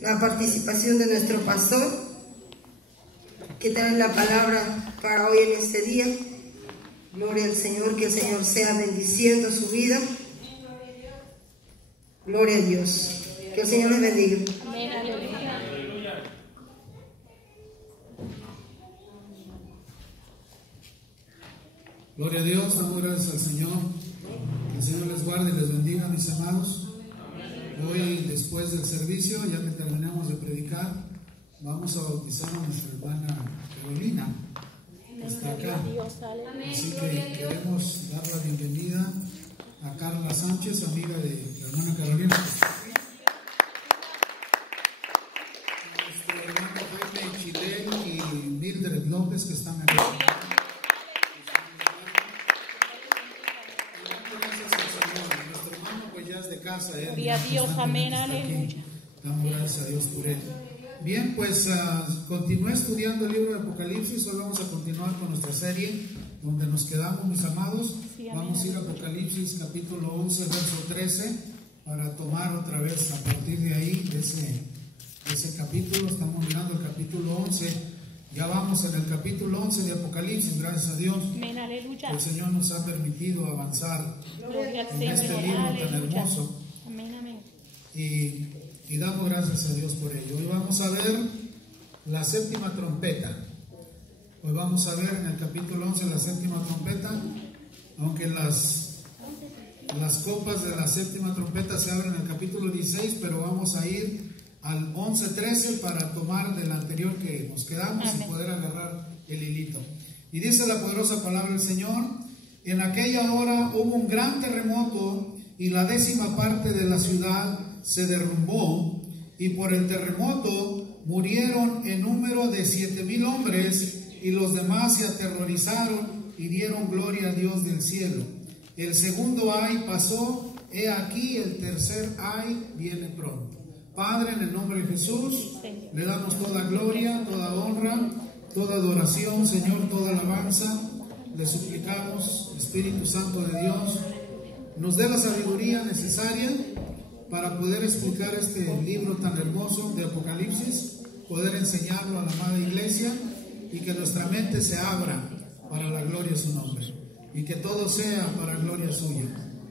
la participación de nuestro pastor, que trae la palabra para hoy en este día. Gloria al Señor, que el Señor sea bendiciendo su vida. Gloria a Dios. Que el Señor les bendiga. Amén, aleluya. Gloria a Dios, damos gracias al Señor. Que el Señor les guarde y les bendiga, mis amados. Hoy, después del servicio, ya que terminamos de predicar, vamos a bautizar a nuestra hermana Carolina, que está acá. Así que queremos dar la bienvenida a Carla Sánchez, amiga de la hermana Carolina. Nuestro hermano Jaime Chilel y Mildred López, que están aquí. De casa, gloria a Dios, amén, aleluya. Damos gracias a Dios por él. Bien, pues continué estudiando el libro de Apocalipsis. Hoy vamos a continuar con nuestra serie donde nos quedamos, mis amados. Sí, vamos a ir a Apocalipsis capítulo 11, verso 13, para tomar otra vez a partir de ahí, de ese capítulo. Estamos mirando el capítulo 11. Ya vamos en el capítulo 11 de Apocalipsis, gracias a Dios. Amén, aleluya. El Señor nos ha permitido avanzar en este libro tan hermoso. Amén, amén. Y damos gracias a Dios por ello. Hoy vamos a ver la séptima trompeta. Hoy vamos a ver en el capítulo 11 la séptima trompeta, aunque las copas de la séptima trompeta se abren en el capítulo 16, pero vamos a ir al 11:13 para tomar del anterior que nos quedamos. Amén. Y poder agarrar el hilito. Y dice la poderosa palabra del Señor: en aquella hora hubo un gran terremoto y la 10ª parte de la ciudad se derrumbó, y por el terremoto murieron en número de 7,000 hombres, y los demás se aterrorizaron y dieron gloria a Dios del cielo. El segundo ay pasó, he aquí el tercer ay viene pronto. Padre, en el nombre de Jesús, le damos toda gloria, toda honra, toda adoración, Señor, toda alabanza. Le suplicamos, Espíritu Santo de Dios, nos dé la sabiduría necesaria para poder explicar este libro tan hermoso de Apocalipsis, poder enseñarlo a la amada iglesia, y que nuestra mente se abra para la gloria de su nombre, y que todo sea para gloria suya.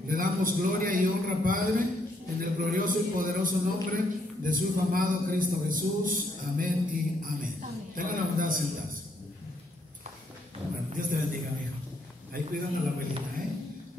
Le damos gloria y honra, Padre, en el glorioso y poderoso nombre de su Hijo amado Cristo Jesús. Amén y amén. Tenga la bondad de sentarse. Bueno, Dios te bendiga, mi hijo. Ahí cuidan a la abuelita,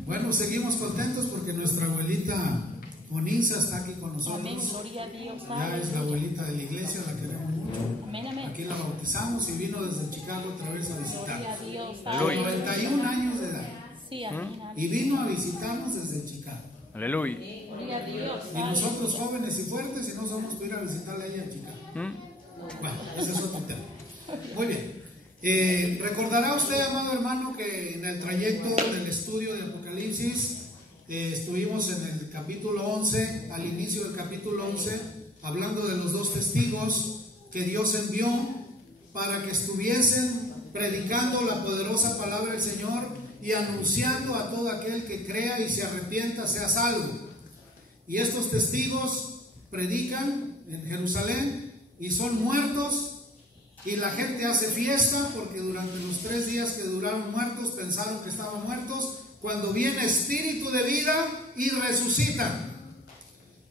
Bueno, seguimos contentos porque nuestra abuelita Onisa está aquí con nosotros. Amén, gloria a Dios. Ya es la abuelita de la iglesia, la queremos mucho. Amén, amén. Aquí la bautizamos y vino desde Chicago otra vez a Gloria a visitarnos. Dios. Con 91 años de edad. Sí, amén. Y vino a visitarnos desde Chicago. Aleluya. Gloria a Dios. Y nosotros jóvenes y fuertes, y no somos para ir a visitarla a ella a Chicago. Bueno, ese es otro tema. Muy bien. Recordará usted, amado hermano, que en el trayecto del estudio de Apocalipsis estuvimos en el capítulo 11, al inicio del capítulo 11, hablando de los 2 testigos que Dios envió para que estuviesen predicando la poderosa palabra del Señor y anunciando a todo aquel que crea y se arrepienta sea salvo. Y estos testigos predican en Jerusalén y son muertos, y la gente hace fiesta porque durante los 3 días que duraron muertos pensaron que estaban muertos, cuando viene espíritu de vida y resucitan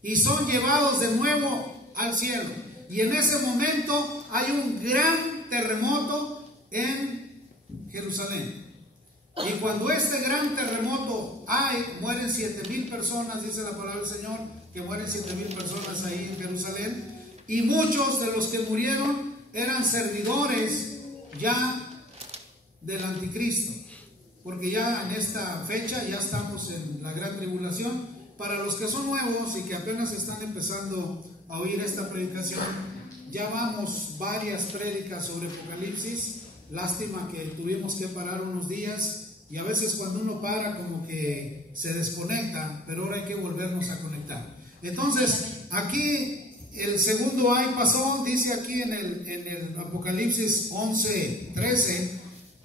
y son llevados de nuevo al cielo. Y en ese momento hay un gran terremoto en Jerusalén. Y cuando este gran terremoto mueren 7,000 personas, dice la palabra del Señor, que mueren 7,000 personas ahí en Jerusalén. Y muchos de los que murieron eran servidores ya del anticristo, porque ya en esta fecha ya estamos en la gran tribulación. Para los que son nuevos y que apenas están empezando a oír esta predicación, ya vamos varias prédicas sobre Apocalipsis. Lástima que tuvimos que parar unos días, y a veces cuando uno para como que se desconecta, pero ahora hay que volvernos a conectar. Entonces aquí el segundo ay pasó, dice aquí en el Apocalipsis 11:13,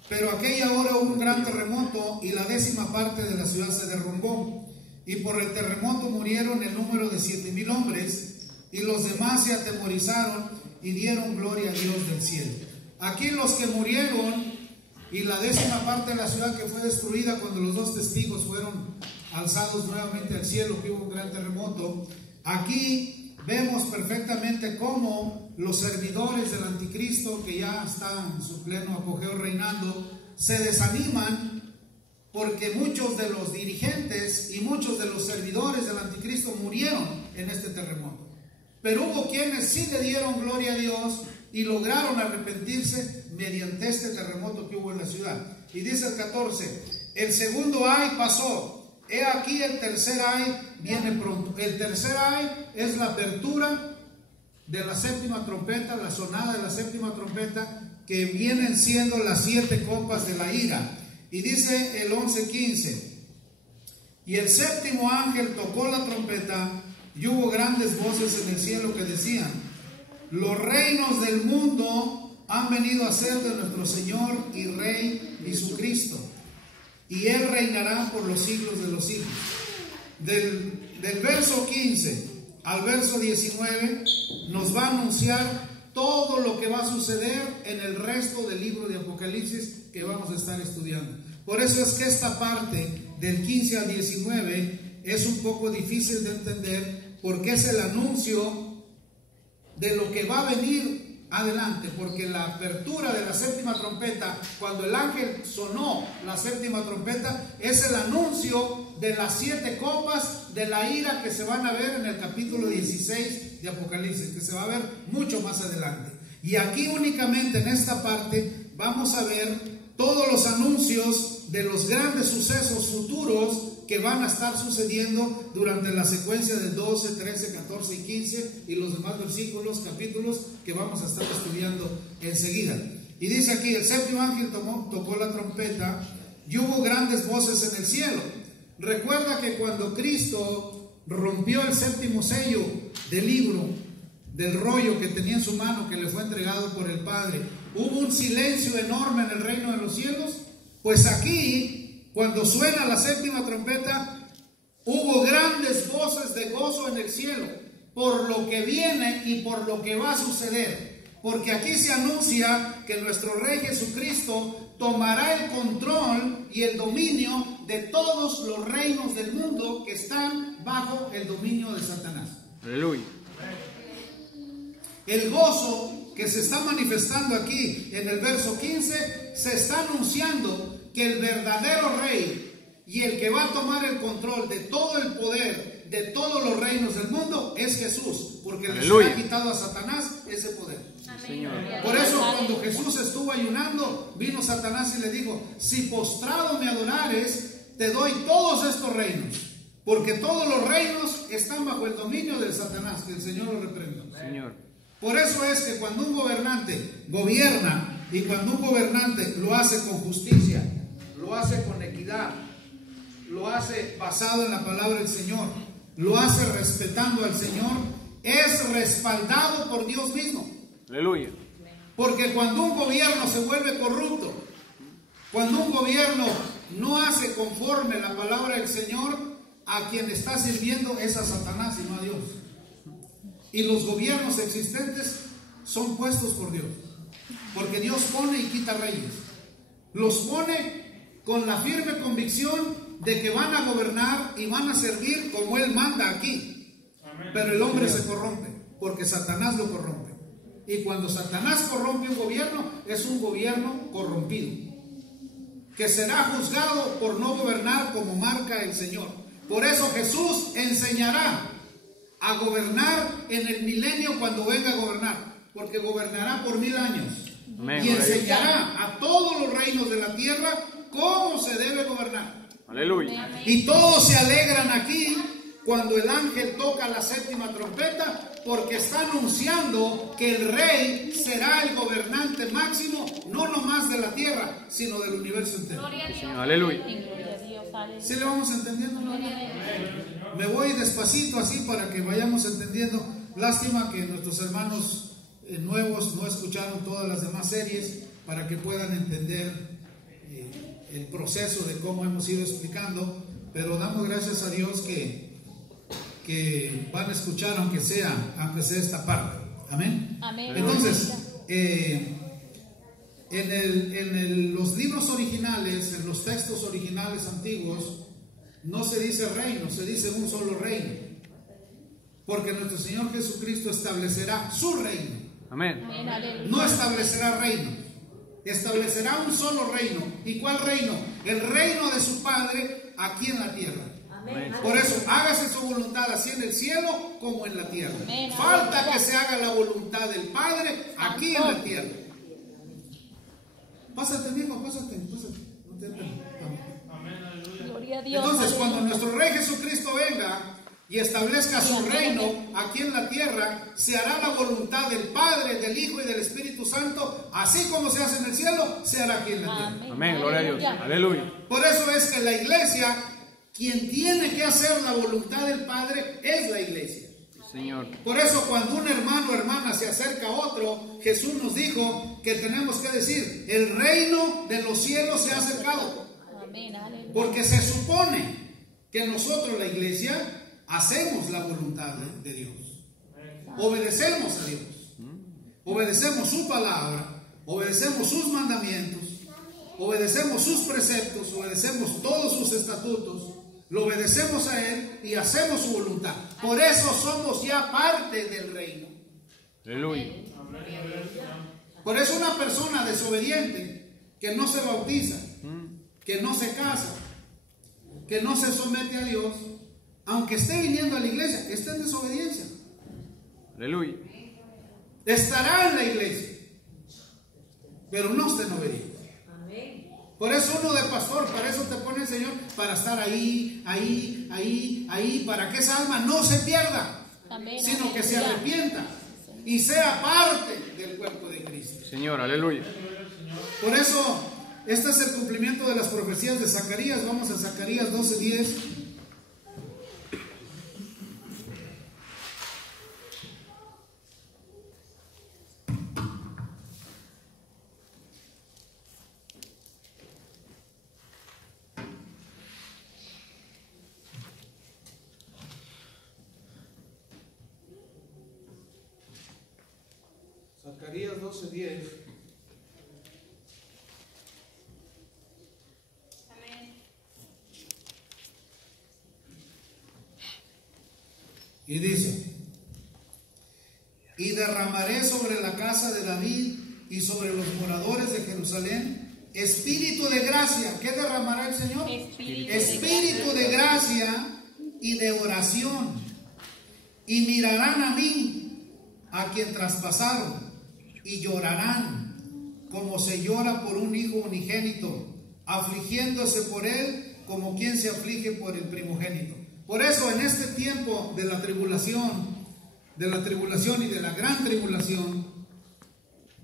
pero aquella hora hubo un gran terremoto y la 10ª parte de la ciudad se derrumbó, y por el terremoto murieron el número de 7,000 hombres, y los demás se atemorizaron y dieron gloria a Dios del cielo. Aquí los que murieron y la 10ª parte de la ciudad que fue destruida cuando los 2 testigos fueron alzados nuevamente al cielo, que hubo un gran terremoto. Aquí vemos perfectamente cómo los servidores del anticristo, que ya están en su pleno apogeo reinando, se desaniman porque muchos de los dirigentes y muchos de los servidores del anticristo murieron en este terremoto. Pero hubo quienes sí le dieron gloria a Dios y lograron arrepentirse mediante este terremoto que hubo en la ciudad. Y dice el 14, el segundo ay pasó, he aquí el tercer ay viene pronto. El tercer ay es la apertura de la 7ª trompeta, la sonada de la 7ª trompeta, que vienen siendo las 7 copas de la ira. Y dice el 11:15, y el 7º ángel tocó la trompeta, y hubo grandes voces en el cielo que decían, los reinos del mundo han venido a ser de nuestro Señor y Rey Jesucristo, y Él reinará por los siglos de los siglos. Del verso 15 al verso 19 nos va a anunciar todo lo que va a suceder en el resto del libro de Apocalipsis que vamos a estar estudiando. Por eso es que esta parte del 15 al 19 es un poco difícil de entender, porque es el anuncio de lo que va a venir adelante, porque la apertura de la 7ª trompeta, cuando el ángel sonó la 7ª trompeta, es el anuncio de las 7 copas de la ira que se van a ver en el capítulo 16 de Apocalipsis, que se va a ver mucho más adelante. Y aquí únicamente en esta parte vamos a ver todos los anuncios de los grandes sucesos futuros que van a estar sucediendo durante la secuencia del 12, 13, 14 y 15 y los demás versículos, capítulos que vamos a estar estudiando enseguida. Y dice aquí, el 7º ángel tocó la trompeta y hubo grandes voces en el cielo. Recuerda que cuando Cristo rompió el 7º sello del libro, del rollo que tenía en su mano, que le fue entregado por el Padre, hubo un silencio enorme en el reino de los cielos. Pues aquí, cuando suena la 7ª trompeta, hubo grandes voces de gozo en el cielo por lo que viene y por lo que va a suceder, porque aquí se anuncia que nuestro Rey Jesucristo tomará el control y el dominio de todos los reinos del mundo que están bajo el dominio de Satanás. Aleluya. El gozo que se está manifestando aquí en el verso 15 se está anunciando que el verdadero rey y el que va a tomar el control de todo el poder de todos los reinos del mundo es Jesús, porque le ha quitado a Satanás ese poder. Señor. Por eso cuando Jesús estuvo ayunando, vino Satanás y le dijo, si postrado me adorares, te doy todos estos reinos, porque todos los reinos están bajo el dominio del Satanás, que el Señor lo reprenda. Señor. Por eso es que cuando un gobernante gobierna y cuando un gobernante lo hace con justicia, lo hace con equidad, lo hace basado en la palabra del Señor, lo hace respetando al Señor, es respaldado por Dios mismo. Aleluya. Porque cuando un gobierno se vuelve corrupto, cuando un gobierno no hace conforme la palabra del Señor, a quien está sirviendo es a Satanás y no a Dios. Y los gobiernos existentes son puestos por Dios, porque Dios pone y quita reyes. Los pone con la firme convicción de que van a gobernar y van a servir como Él manda aquí. Pero el hombre se corrompe, porque Satanás lo corrompe. Y cuando Satanás corrompe un gobierno, es un gobierno corrompido, que será juzgado por no gobernar como marca el Señor. Por eso Jesús enseñará a gobernar en el milenio cuando venga a gobernar, porque gobernará por 1000 años. Amén. Y enseñará a todos los reinos de la tierra cómo se debe gobernar. Aleluya. Y todos se alegran aquí cuando el ángel toca la 7ª trompeta, porque está anunciando que el rey será el gobernante máximo, no nomás de la tierra, sino del universo entero. Señor. Aleluya. Gloria a Dios, aleluya. ¿Sí le vamos entendiendo, no? Me voy despacito así para que vayamos entendiendo. Lástima que nuestros hermanos nuevos no escucharon todas las demás series para que puedan entender el proceso de cómo hemos ido explicando, pero damos gracias a Dios que que van a escuchar, aunque sea esta parte. Amén. Amén. Entonces, en los libros originales, en los textos originales antiguos, no se dice reino, se dice un solo reino, porque nuestro Señor Jesucristo establecerá su reino. Amén. No establecerá reinos, establecerá un solo reino. ¿Y cuál reino? El reino de su Padre aquí en la tierra. Amén. Por eso, hágase su voluntad así en el cielo como en la tierra. Amén. Falta que se haga la voluntad del Padre aquí en la tierra. Pásate, amigo, pásate. No te Gloria a Dios. Entonces, cuando Aleluya. nuestro Rey Jesucristo venga y establezca su reino aquí en la tierra, se hará la voluntad del Padre, del Hijo y del Espíritu Santo, así como se hace en el cielo, se hará aquí en la tierra. Amén. Gloria a Dios. Aleluya. Por eso es que la iglesia, quien tiene que hacer la voluntad del Padre, es la iglesia. Señor. Por eso cuando un hermano o hermana se acerca a otro, Jesús nos dijo que tenemos que decir, el reino de los cielos se ha acercado. Amén. Aleluya. Porque se supone que nosotros, la iglesia, hacemos la voluntad de Dios. Obedecemos a Dios. Obedecemos su palabra. Obedecemos sus mandamientos. Obedecemos sus preceptos. Obedecemos todos sus estatutos. Lo obedecemos a Él y hacemos su voluntad. Por eso somos ya parte del reino. Aleluya. Por eso una persona desobediente que no se bautiza, que no se casa, que no se somete a Dios, aunque esté viniendo a la iglesia, está en desobediencia. Aleluya. Estará en la iglesia, pero no está en obediencia. Por eso uno de pastor, para eso te pone el Señor, para estar ahí, para que esa alma no se pierda, Amén. sino que se Aleluya. arrepienta y sea parte del cuerpo de Cristo. Señor, aleluya. Por eso, este es el cumplimiento de las profecías de Zacarías. Vamos a Zacarías 12:10. Zacarías 12:10. Y dice, y derramaré sobre la casa de David y sobre los moradores de Jerusalén espíritu de gracia. ¿Qué derramará el Señor? Espíritu de gracia y de oración. Y mirarán a mí, a quien traspasaron, y llorarán como se llora por un hijo unigénito, afligiéndose por él como quien se aflige por el primogénito. Por eso en este tiempo de la tribulación y de la gran tribulación,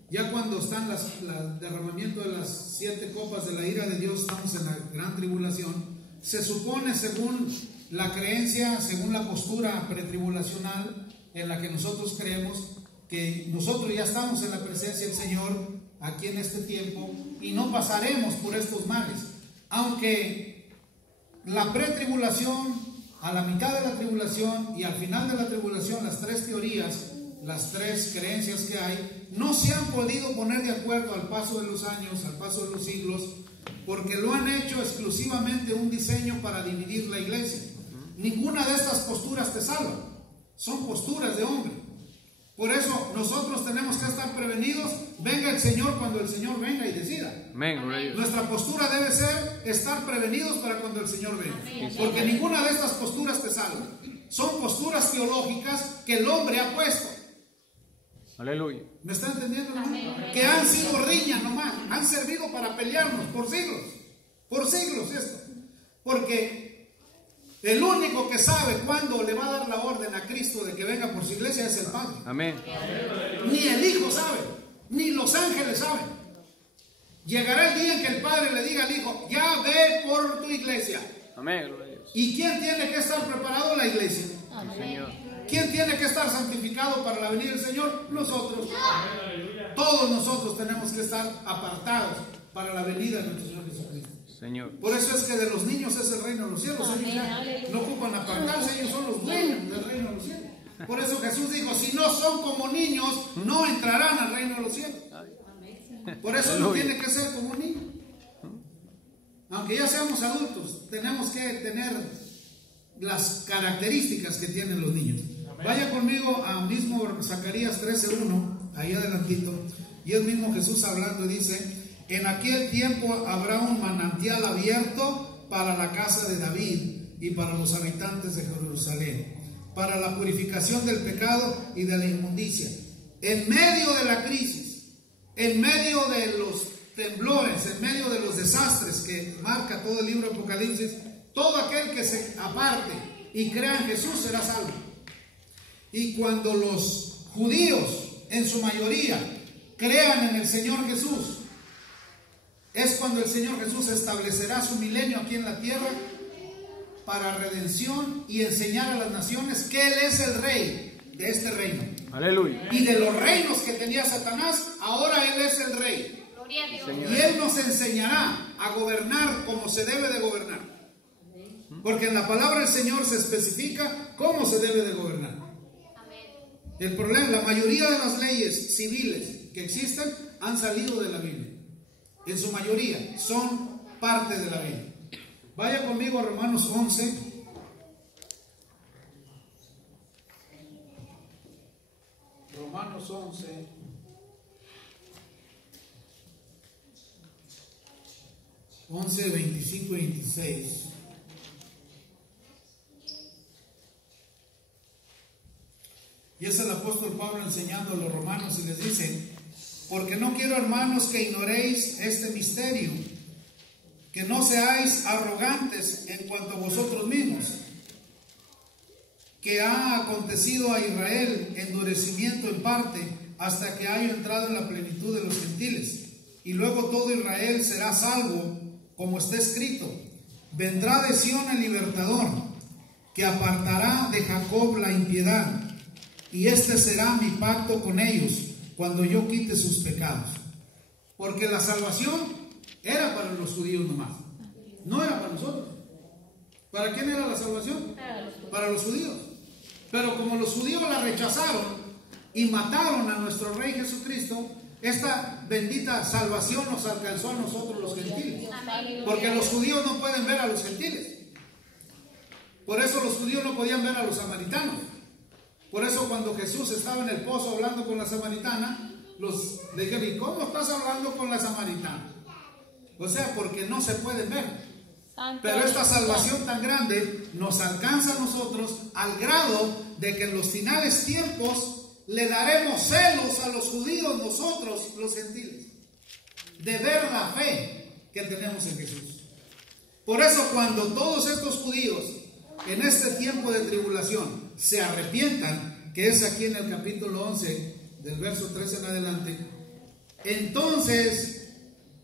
ya cuando están el derramamiento de las 7 copas de la ira de Dios, estamos en la gran tribulación. Se supone, según la creencia, según la postura pretribulacional en la que nosotros creemos, que nosotros ya estamos en la presencia del Señor aquí en este tiempo y no pasaremos por estos males. Aunque la pretribulación, a la mitad de la tribulación y al final de la tribulación, las 3 teorías, las 3 creencias que hay, no se han podido poner de acuerdo al paso de los años, al paso de los siglos, porque lo han hecho exclusivamente un diseño para dividir la iglesia. Ninguna de estas posturas te salva, son posturas de hombre. Por eso nosotros tenemos que estar prevenidos, venga el Señor cuando el Señor venga y decida. Amén, gloria a Dios. Nuestra postura debe ser estar prevenidos para cuando el Señor venga. Porque ninguna de estas posturas te salva. Son posturas teológicas que el hombre ha puesto. Aleluya. ¿Me está entendiendo, hermano? Que han sido riñas nomás, han servido para pelearnos por siglos esto. Porque el único que sabe cuándo le va a dar la orden a Cristo de que venga por su iglesia es el Padre. Amén. Ni el Hijo sabe, ni los ángeles saben. Llegará el día en que el Padre le diga al Hijo, ya ve por tu iglesia. Amén, gloria a Dios. ¿Y quién tiene que estar preparado? La iglesia. Señor. ¿Quién tiene que estar santificado para la venida del Señor? Nosotros. Todos nosotros tenemos que estar apartados para la venida de nuestro Señor Jesucristo. Señor. Por eso es que de los niños es el reino de los cielos. Ellos ya no ocupan apartarse, ellos son los dueños del reino de los cielos. Por eso Jesús dijo, si no son como niños, no entrarán al reino de los cielos. Por eso uno tiene que ser como un niño. Aunque ya seamos adultos, tenemos que tener las características que tienen los niños. Vaya conmigo a mismo Zacarías 13:1, ahí adelantito, y es mismo Jesús hablando y dice, en aquel tiempo habrá un manantial abierto para la casa de David y para los habitantes de Jerusalén, para la purificación del pecado y de la inmundicia. En medio de la crisis, en medio de los temblores, en medio de los desastres que marca todo el libro de Apocalipsis, todo aquel que se aparte y crea en Jesús será salvo. Y cuando los judíos, en su mayoría, crean en el Señor Jesús, es cuando el Señor Jesús establecerá su milenio aquí en la tierra para redención y enseñar a las naciones que Él es el rey de este reino. Aleluya. Y de los reinos que tenía Satanás, ahora Él es el rey. Y Él nos enseñará a gobernar como se debe de gobernar. Porque en la palabra del Señor se especifica cómo se debe de gobernar. El problema, la mayoría de las leyes civiles que existen han salido de la Biblia. En su mayoría son parte de la Biblia. Vaya conmigo a Romanos 11. Romanos 11. 11, 25 y 26. Y es el apóstol Pablo enseñando a los romanos y les dice, porque no quiero, hermanos, que ignoréis este misterio, que no seáis arrogantes en cuanto a vosotros mismos, que ha acontecido a Israel endurecimiento en parte hasta que haya entrado en la plenitud de los gentiles, y luego todo Israel será salvo, como está escrito, vendrá de Sión el libertador, que apartará de Jacob la impiedad, y este será mi pacto con ellos, cuando yo quite sus pecados. Porque la salvación era para los judíos nomás, no era para nosotros. ¿Para quién era la salvación? Para los judíos. Pero como los judíos la rechazaron y mataron a nuestro Rey Jesucristo, esta bendita salvación nos alcanzó a nosotros los gentiles. Porque los judíos no pueden ver a los gentiles. Por eso los judíos no podían ver a los samaritanos. Por eso cuando Jesús estaba en el pozo hablando con la samaritana, los dijeron, ¿y cómo estás hablando con la samaritana? O sea, porque no se pueden ver. Pero esta salvación tan grande nos alcanza a nosotros al grado de que en los finales tiempos le daremos celos a los judíos nosotros, los gentiles, de ver la fe que tenemos en Jesús. Por eso cuando todos estos judíos en este tiempo de tribulación se arrepientan, que es aquí en el capítulo 11 del verso 13 en adelante, entonces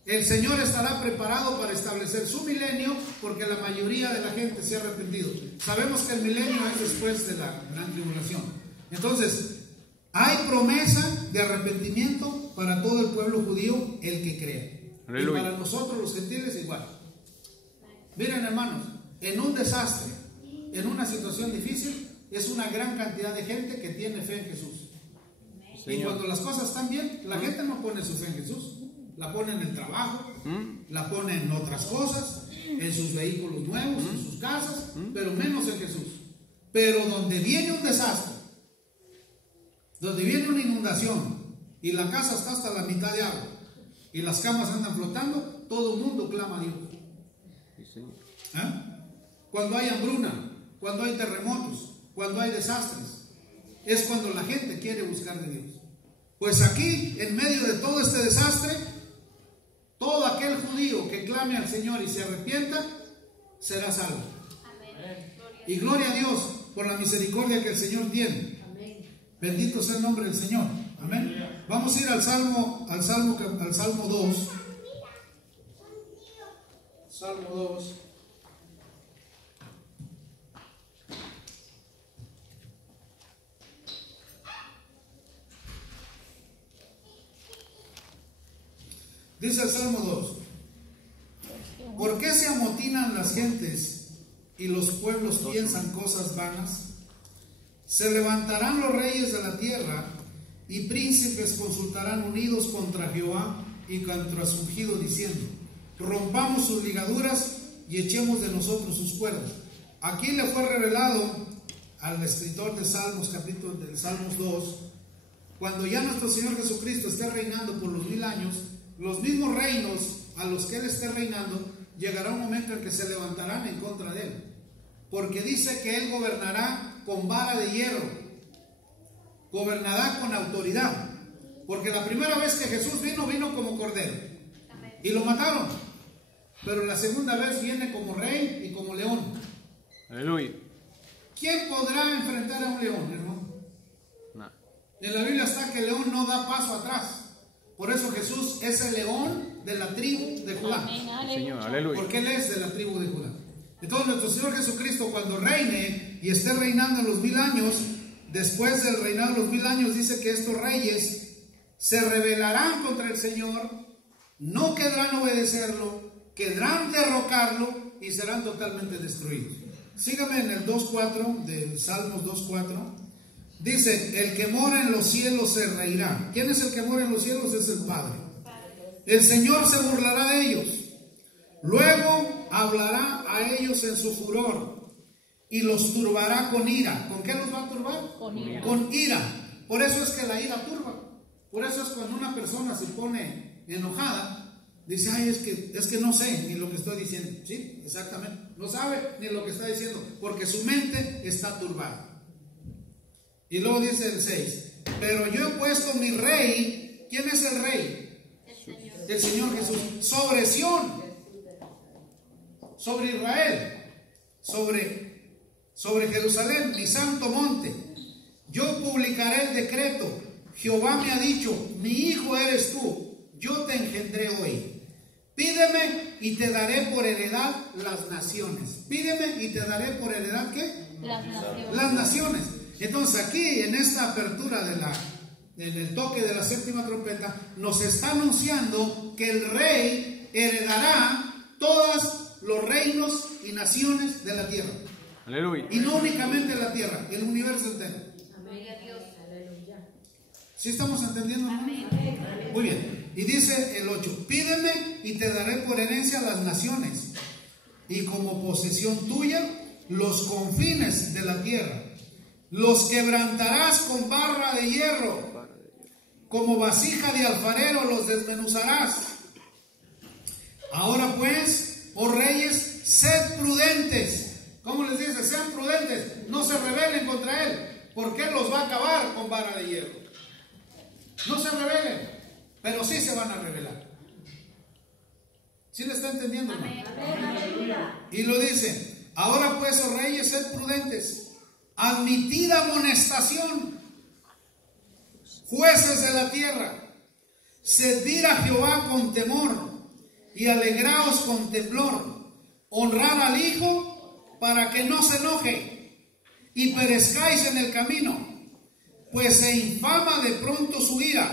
el Señor estará preparado para establecer su milenio, porque la mayoría de la gente se ha arrepentido. Sabemos que el milenio es después de la gran tribulación. Entonces hay promesa de arrepentimiento para todo el pueblo judío, el que cree. Aleluya. Y para nosotros los gentiles igual. Miren, hermanos, en un desastre, en una situación difícil, es una gran cantidad de gente que tiene fe en Jesús. Señor. Y cuando las cosas están bien, la gente no pone su fe en Jesús. La pone en el trabajo, la pone en otras cosas, en sus vehículos nuevos, en sus casas, pero menos en Jesús. Pero donde viene un desastre, donde viene una inundación y la casa está hasta la mitad de agua y las camas andan flotando, todo el mundo clama a Dios. ¿Eh? Cuando hay hambruna, cuando hay terremotos, cuando hay desastres, es cuando la gente quiere buscar de Dios. Pues aquí, en medio de todo este desastre, todo aquel judío que clame al Señor y se arrepienta, será salvo. Amén. Y gloria a Dios por la misericordia que el Señor tiene. Amén. Bendito sea el nombre del Señor. Amén. Vamos a ir al Salmo 2. Salmo 2. Dice el Salmo 2: ¿Por qué se amotinan las gentes y los pueblos piensan cosas vanas? Se levantarán los reyes de la tierra y príncipes consultarán unidos contra Jehová y contra su ungido, diciendo: rompamos sus ligaduras y echemos de nosotros sus cuerdas. Aquí le fue revelado al escritor de Salmos, capítulo del Salmos 2, cuando ya nuestro Señor Jesucristo esté reinando por los 1000 años, los mismos reinos a los que Él esté reinando, llegará un momento en que se levantarán en contra de Él, porque dice que Él gobernará con vara de hierro, gobernará con autoridad, porque la primera vez que Jesús vino como cordero y lo mataron, pero la segunda vez viene como rey y como león. Aleluya. ¿Quién podrá enfrentar a un león, hermano? No. En la Biblia está que el león no da paso atrás. Por eso Jesús es el león de la tribu de Judá. Señor, aleluya. Porque Él es de la tribu de Judá. Entonces nuestro Señor Jesucristo, cuando reine y esté reinando en los 1000 años, después del reinado de los 1000 años, dice que estos reyes se rebelarán contra el Señor, no querrán obedecerlo, querrán derrocarlo y serán totalmente destruidos. Sígame en el 2.4 de Salmos 2.4. Dice: el que mora en los cielos se reirá. ¿Quién es el que mora en los cielos? Es el Padre. El Señor se burlará de ellos. Luego hablará a ellos en su furor y los turbará con ira. ¿Con qué los va a turbar? Con ira. Con ira. Por eso es que la ira turba. Por eso es cuando una persona se pone enojada, dice: ay, es que no sé ni lo que estoy diciendo. Sí, exactamente. No sabe ni lo que está diciendo, porque su mente está turbada. Y luego dice el 6: pero yo he puesto mi rey. ¿Quién es el rey? El Señor Jesús. Sobre Sión, sobre Israel, sobre Jerusalén, mi santo monte. Yo publicaré el decreto. Jehová me ha dicho: mi hijo eres tú, yo te engendré hoy. Pídeme y te daré por heredad las naciones. Pídeme y te daré por heredad, ¿qué? Las naciones. Las naciones. Entonces aquí en esta apertura en el toque de la séptima trompeta, nos está anunciando que el rey heredará todos los reinos y naciones de la tierra. Aleluya. Y no únicamente la tierra, el universo entero. ¿Sí estamos entendiendo? Muy bien. Y dice el 8: pídeme y te daré por herencia las naciones, y como posesión tuya los confines de la tierra. Los quebrantarás con barra de hierro, como vasija de alfarero los desmenuzarás. Ahora pues, oh reyes, sed prudentes. ¿Cómo les dice? Sean prudentes, no se rebelen contra Él, porque Él los va a acabar con vara de hierro. No se rebelen, pero sí se van a rebelar. ¿Sí le está entendiendo, hermano? Y lo dice: ahora pues, oh reyes, sed prudentes, admitid amonestación, jueces de la tierra, servid a Jehová con temor y alegraos con temblor, honrar al Hijo para que no se enoje y perezcáis en el camino, pues se infama de pronto su ira.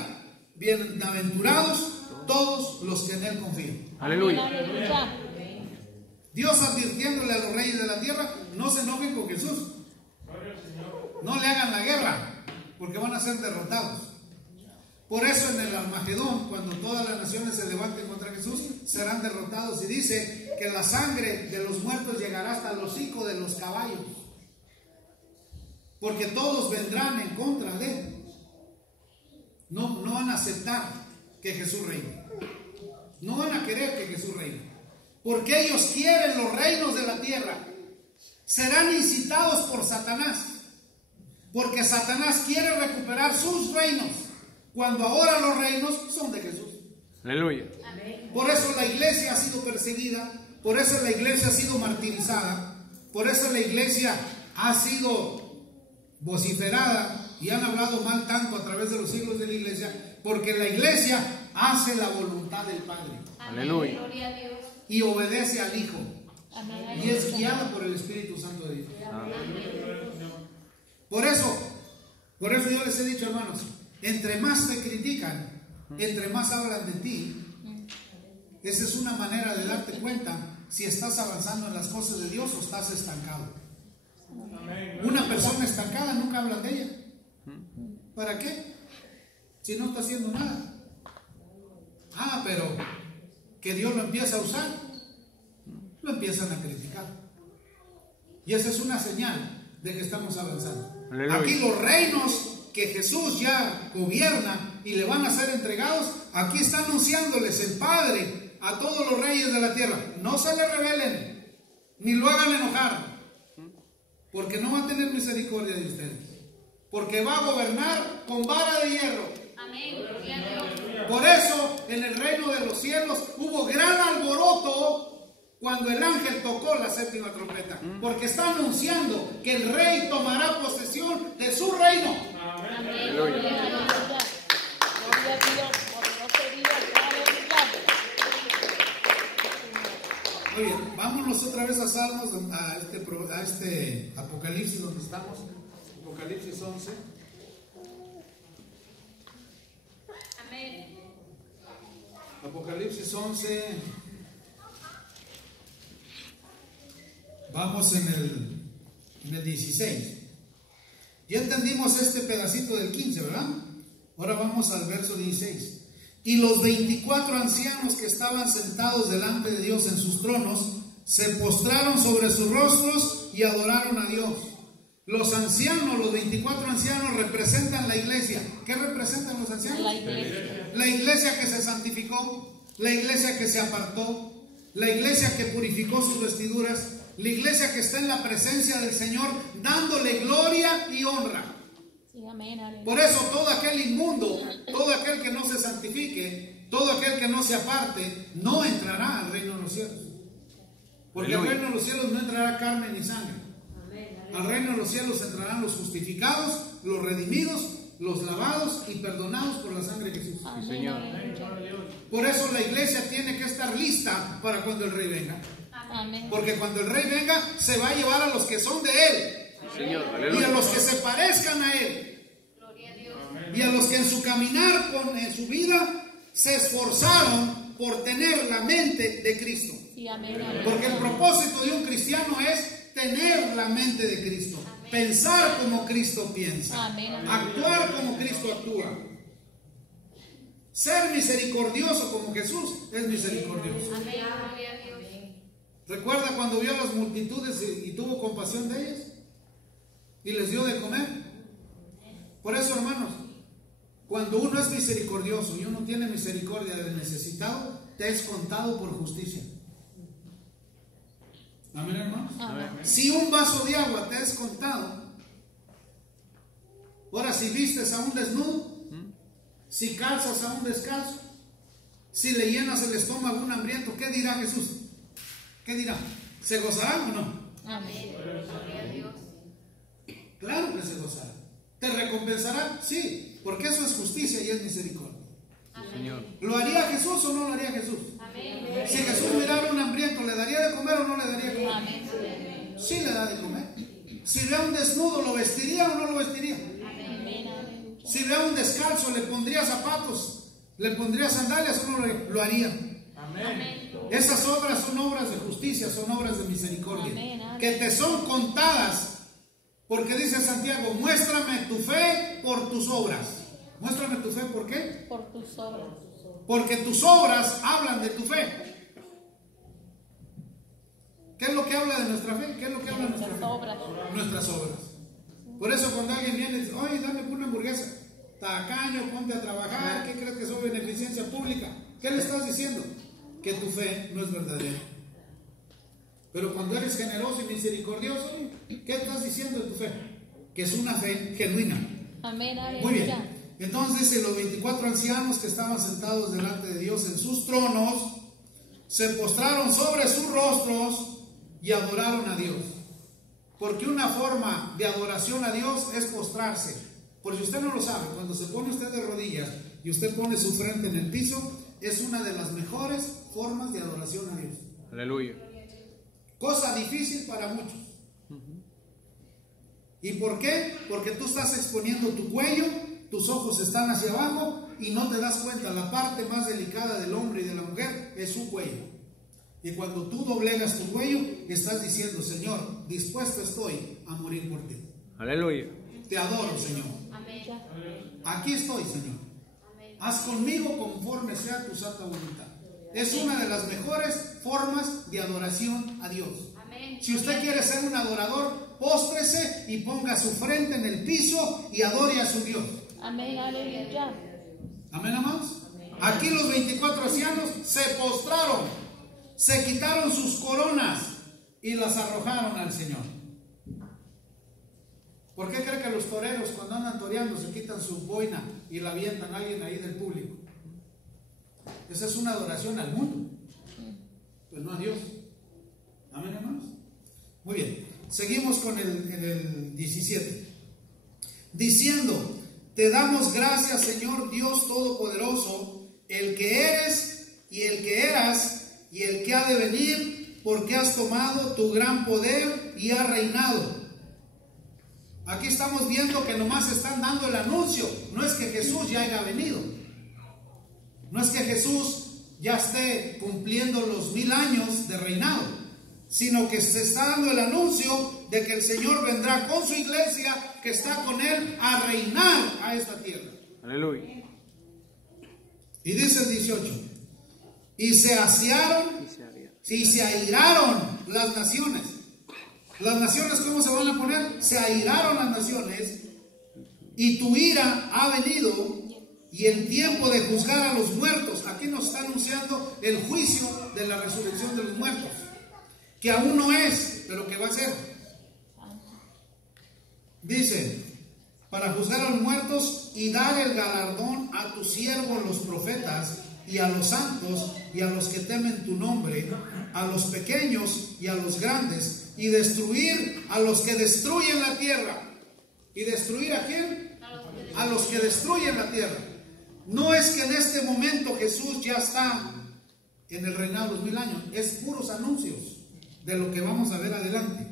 Bienaventurados todos los que en Él confían. Aleluya. Aleluya. Dios advirtiéndole a los reyes de la tierra: no se enojen con Jesús, no le hagan la guerra, porque van a ser derrotados. Por eso en el Armagedón, cuando todas las naciones se levanten contra Jesús, serán derrotados. Y dice que la sangre de los muertos llegará hasta el hocico de los caballos, porque todos vendrán en contra de Él. No van a aceptar que Jesús reine. No van a querer que Jesús reine, porque ellos quieren los reinos de la tierra. Serán incitados por Satanás, porque Satanás quiere recuperar sus reinos, cuando ahora los reinos son de Jesús. Aleluya. Por eso la iglesia ha sido perseguida, por eso la iglesia ha sido martirizada, por eso la iglesia ha sido vociferada y han hablado mal tanto a través de los siglos de la iglesia, porque la iglesia hace la voluntad del Padre. Aleluya. Y obedece al Hijo. Amén. Y es guiada por el Espíritu Santo de Dios. Por eso yo les he dicho, hermanos, entre más te critican, entre más hablan de ti, esa es una manera de darte cuenta si estás avanzando en las cosas de Dios o estás estancado. Una persona estancada nunca hablan de ella. ¿Para qué? Si no está haciendo nada. Pero que Dios lo empieza a usar, lo empiezan a criticar. Y esa es una señal de que estamos avanzando. Aleluya. Aquí los reinos que Jesús ya gobierna y le van a ser entregados, aquí está anunciándoles el Padre a todos los reyes de la tierra: no se le rebelen ni lo hagan enojar, porque no va a tener misericordia de ustedes, porque va a gobernar con vara de hierro. Por eso en el reino de los cielos hubo gran alboroto cuando el ángel tocó la séptima trompeta, porque está anunciando que el rey tomará posesión de su reino. Aleluya. Gloria a Dios. Poderoso Dios. Muy bien, vámonos otra vez a Salmos, a este Apocalipsis donde estamos, Apocalipsis 11. Amén. Apocalipsis 11. Vamos en el 16. Ya entendimos este pedacito del 15, ¿verdad? Ahora vamos al verso 16. Y los 24 ancianos que estaban sentados delante de Dios en sus tronos se postraron sobre sus rostros y adoraron a Dios. Los ancianos, los 24 ancianos representan la iglesia. ¿Qué representan los ancianos? La iglesia. La iglesia que se santificó, la iglesia que se apartó, la iglesia que purificó sus vestiduras, la iglesia que está en la presencia del Señor dándole gloria y honra. Sí, amén. Aleluya. Por eso todo aquel inmundo, todo aquel que no se santifique, todo aquel que no se aparte, no entrará al reino de los cielos. Porque al reino de los cielos no entrará carne ni sangre. Al reino de los cielos entrarán los justificados, los redimidos, los lavados y perdonados por la sangre de Jesús. Amén. Señor. Por eso la iglesia tiene que estar lista para cuando el rey venga. Amén. Porque cuando el rey venga, se va a llevar a los que son de él. Señor. Y a Aleluya. los que se parezcan a él. Y a los que en su caminar, en su vida, se esforzaron por tener la mente de Cristo. Sí, amén. Porque el propósito de un cristiano es tener la mente de Cristo. Pensar como Cristo piensa. Amén. Actuar como Cristo actúa. Ser misericordioso como Jesús es misericordioso. ¿Recuerda cuando vio a las multitudes y tuvo compasión de ellas? Y les dio de comer. Por eso, hermanos, cuando uno es misericordioso y uno tiene misericordia del necesitado, te es contado por justicia. Amén, hermanos. Amén. Si un vaso de agua te es contado, ahora si vistes a un desnudo, si calzas a un descalzo, si le llenas el estómago a un hambriento, ¿qué dirá Jesús? ¿Qué dirá? ¿Se gozarán o no? Amén. Claro que se gozará. ¿Te recompensará? Sí, porque eso es justicia y es misericordia. Señor. ¿Lo haría Jesús o no lo haría Jesús? Si Jesús mirara a un hambriento, ¿le daría de comer o no le daría de comer? Amén. Sí le da de comer. Si ve a un desnudo, ¿lo vestiría o no lo vestiría? Amén. Si ve a un descalzo, ¿le pondría zapatos? ¿Le pondría sandalias o no lo haría? Amén. Esas obras son obras de justicia, son obras de misericordia, Amén. que te son contadas, porque dice Santiago: muéstrame tu fe por tus obras. Muéstrame tu fe, ¿por qué? Por tus obras. Porque tus obras hablan de tu fe. ¿Qué es lo que habla de nuestra fe? ¿Qué es lo que habla de nuestra fe? Obras. Nuestras obras. Por eso cuando alguien viene y dice: oye, dame una hamburguesa, tacaño, ponte a trabajar, ¿qué crees que son beneficencia pública? ¿Qué le estás diciendo? Que tu fe no es verdadera. Pero cuando eres generoso y misericordioso, ¿qué estás diciendo de tu fe? Que es una fe genuina. Amén. Muy bien. Aleluya. Entonces los 24 ancianos que estaban sentados delante de Dios en sus tronos se postraron sobre sus rostros y adoraron a Dios. Porque una forma de adoración a Dios es postrarse. Por si usted no lo sabe, cuando se pone usted de rodillas y usted pone su frente en el piso, es una de las mejores formas de adoración a Dios. Aleluya. Cosa difícil para muchos. ¿Y por qué? Porque tú estás exponiendo tu cuello, tus ojos están hacia abajo y no te das cuenta. La parte más delicada del hombre y de la mujer es su cuello. Y cuando tú doblegas tu cuello, estás diciendo, Señor, dispuesto estoy a morir por ti. Aleluya. Te adoro, Señor. Aquí estoy, Señor. Haz conmigo conforme sea tu santa voluntad. Es una de las mejores formas de adoración a Dios. Si usted quiere ser un adorador, póstrese y ponga su frente en el piso y adore a su Dios. Amén, aleluya. Amén, amados. Aquí los 24 ancianos se postraron, se quitaron sus coronas y las arrojaron al Señor. ¿Por qué cree que los toreros cuando andan toreando se quitan su boina y la avientan a alguien ahí del público? Esa es una adoración al mundo, pues no a Dios. Amén, hermanos. Muy bien, seguimos con el 17. Diciendo, te damos gracias, Señor Dios Todopoderoso, el que eres y el que eras y el que ha de venir, porque has tomado tu gran poder y has reinado. Aquí estamos viendo que nomás están dando el anuncio. No es que Jesús ya haya venido. No es que Jesús ya esté cumpliendo los 1000 años de reinado, sino que se está dando el anuncio de que el Señor vendrá con su iglesia, que está con Él, a reinar a esta tierra. Aleluya. Y dice el 18, y se airaron las naciones. Las naciones, ¿cómo se van a poner? Se airaron las naciones, y tu ira ha venido, y el tiempo de juzgar a los muertos. Aquí nos está anunciando el juicio de la resurrección de los muertos, que aún no es, pero que va a ser. Dice, para juzgar a los muertos y dar el galardón a tus siervos los profetas y a los santos y a los que temen tu nombre, a los pequeños y a los grandes, y destruir a los que destruyen la tierra. ¿Y destruir a quién? A los que destruyen la tierra. No es que en este momento Jesús ya está en el reinado de los 1000 años, es puros anuncios de lo que vamos a ver adelante.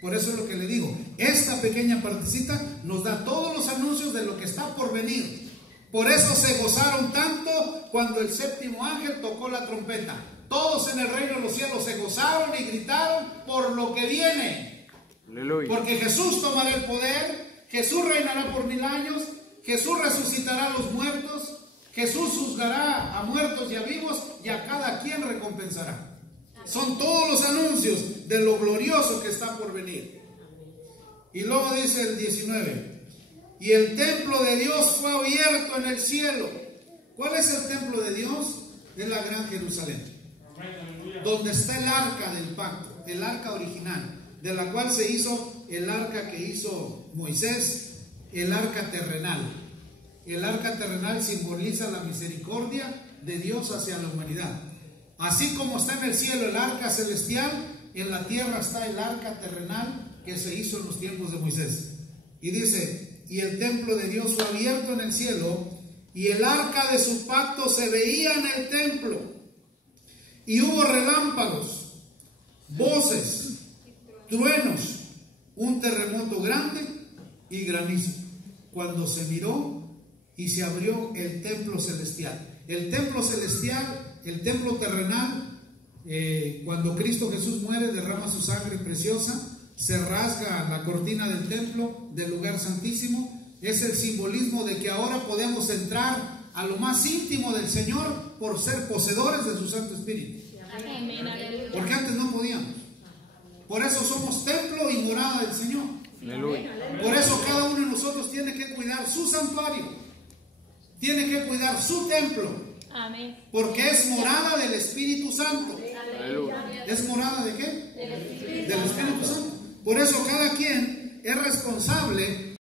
Por eso es lo que le digo, esta pequeña partecita nos da todos los anuncios de lo que está por venir. Por eso se gozaron tanto cuando el séptimo ángel tocó la trompeta. Todos en el reino de los cielos se gozaron y gritaron por lo que viene. Aleluya. Porque Jesús tomará el poder, Jesús reinará por 1000 años, Jesús resucitará a los muertos, Jesús juzgará a muertos y a vivos, y a cada quien recompensará. Son todos los anuncios de lo glorioso que está por venir. Y luego dice el 19, y el templo de Dios fue abierto en el cielo. ¿Cuál es el templo de Dios? Es la gran Jerusalén, donde está el arca del pacto, el arca original, de la cual se hizo el arca que hizo Moisés, el arca terrenal. El arca terrenal simboliza la misericordia de Dios hacia la humanidad. Así como está en el cielo el arca celestial, en la tierra está el arca terrenal que se hizo en los tiempos de Moisés. Y dice, y el templo de Dios fue abierto en el cielo, y el arca de su pacto se veía en el templo. Y hubo relámpagos, voces, truenos, un terremoto grande y granizo, cuando se miró y se abrió el templo celestial. El templo celestial, el templo terrenal, cuando Cristo Jesús muere, derrama su sangre preciosa, se rasga la cortina del templo, del lugar santísimo. Es el simbolismo de que ahora podemos entrar a lo más íntimo del Señor por ser poseedores de su Santo Espíritu. Porque antes no podíamos. Por eso somos templo y morada del Señor. Aleluya. Por eso cada uno de nosotros tiene que cuidar su santuario, tiene que cuidar su templo. Amén. Porque es morada del Espíritu Santo. Aleluya. ¿Es morada de qué? Del Espíritu Santo. Por eso cada quien es responsable